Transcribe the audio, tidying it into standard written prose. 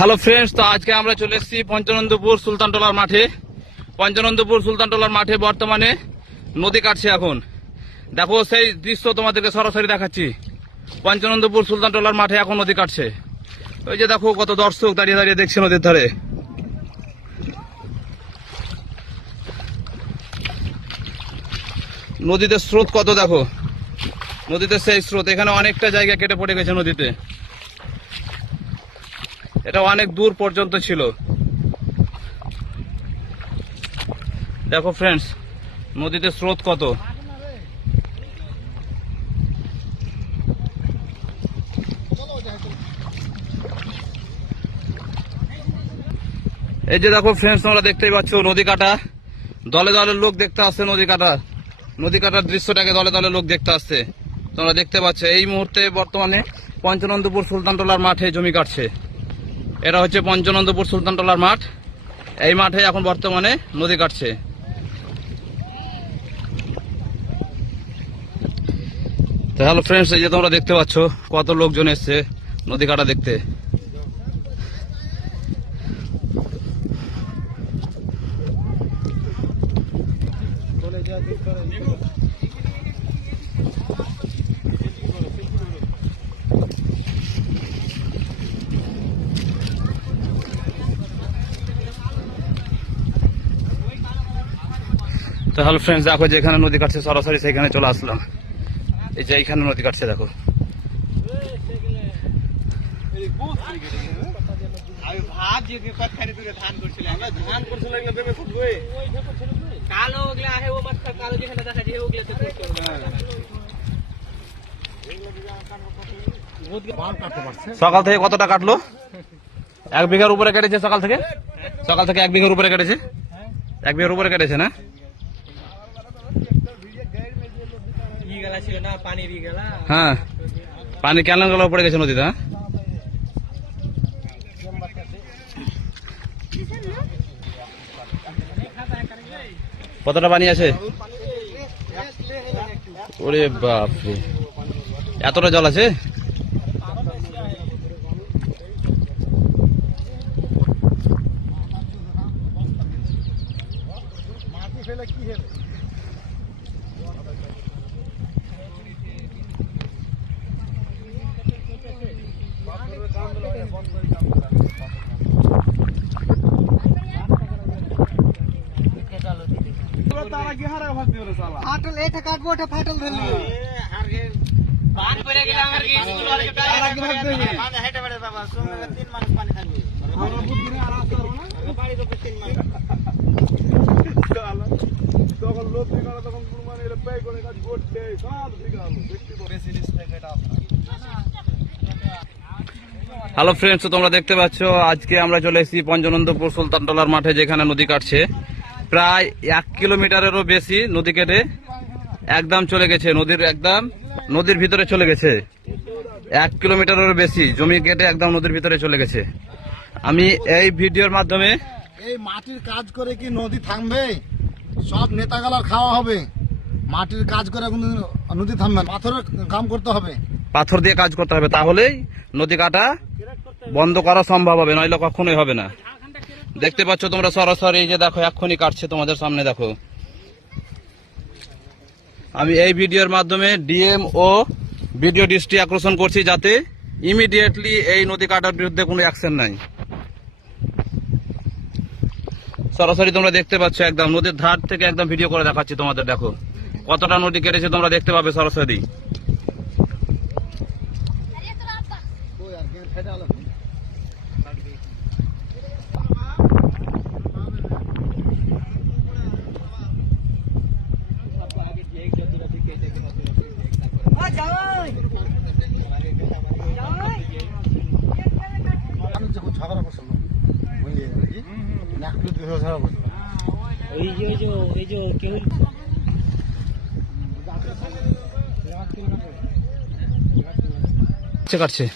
Hello friends, তো আজকে আমরা চলে এসেছি পঞ্চানন্দপুর সুলতানটোলার মাঠে। পঞ্চানন্দপুর সুলতানটোলার মাঠে বর্তমানে নদী কাটছে। এখন দেখো সেই দৃশ্য তোমাদেরকে সরাসরি দেখাচ্ছি। পঞ্চানন্দপুর সুলতানটোলার মাঠে এখন নদী কাটছে। ওই যে দেখো কত দর্শক দাঁড়িয়ে দাঁড়িয়ে দেখছে নদীর ধারে। নদীতে স্রোত কত দেখো, নদীতে সেই স্রোত। এখানে অনেকটা জায়গা কেটে পড়ে গেছে নদীতে, এটা অনেক দূর পর্যন্ত ছিল। দেখো ফ্রেন্ডস, নদীতে স্রোত কত। এই যে দেখো ফ্রেন্ডস, তোমরা দেখতেই পাচ্ছ নদী কাটা। দলে দলে লোক দেখতে আসছে নদী কাটার দৃশ্যটাকে দলে দলে লোক দেখতে আসছে। তোমরা দেখতে পাচ্ছ এই মুহূর্তে বর্তমানে পঞ্চানন্দপুর সুলতানটোলার মাঠে জমি কাটছে। এটা হচ্ছে পঞ্চানন্দপুর সুলতানটোলার মাঠ। এই মাঠে এখন বর্তমানে নদী কাটছে। তো হ্যালো ফ্রেন্ডস, এই যে তোমরা দেখতে পাচ্ছ কত লোকজন এসছে নদী কাটা দেখতে। তো হ্যালো ফ্রেন্ডস, দেখো যেখানে নদী কাটছে সরাসরি সেখানে চলে আসলাম। এই যে এইখানে নদী কাটছে দেখো। সকাল থেকে কতটা কাটলো? 1 বিঘার উপরে কেটেছে সকাল থেকে 1 বিঘার উপরে কেটেছে। 1 বিঘার উপরে কেটেছে না? হ্যাঁ, পানি কেন গেল পড়ে গেছে নদীতে। কতটা পানি আছে? ওরে বাপরে, এতটা জল আছে। ফাটল এটা কাটবো, ওটা ফাটল ধরলি হ্যালো ফ্রেন্ডস, তোমরা দেখতে পাচ্ছ আজকে আমরা চলে এসেছি পঞ্চানন্দপুর সুলতানটোলার মাঠে, যেখানে নদী কাটছে। প্রায় 1 কিলোমিটারেরও বেশি নদী কেটে একদম চলে গেছে নদীর ভিতরে চলে গেছে। 1 কিলোমিটারেরও বেশি জমি কেটে একদম নদীর ভিতরে চলে গেছে। আমি এই ভিডিওর মাধ্যমে, এই মাটির কাজ করে কি নদী থামবে? সব নেতাগালার খাওয়া হবে। মাটির কাজ করে নদী থামবে, পাথরের কাম করতে হবে, পাথর দিয়ে কাজ করতে হবে, তাহলেই নদী কাটা বন্ধ করা সম্ভব হবে, নইলে কখনোই হবে না। দেখতে পাচ্ছ তোমরা সরাসরি, যে দেখো এক্ষুনি কাটছে তোমাদের সামনে দেখো। আমি এই ভিডিওর মাধ্যমে ডিএম ও ভিডিও দৃষ্টি আকর্ষণ করছি, যাতে ইমিডিয়েটলি এই নদী কাটার বিরুদ্ধে কোনো অ্যাকশন নাই। সরাসরি তোমরা দেখতে পাচ্ছ একদম নদীর ধার থেকে একদম ভিডিও করে দেখাচ্ছি তোমাদের। দেখো কতটা নদী কেটেছে তোমরা দেখতে পাবে সরাসরি। কাটছে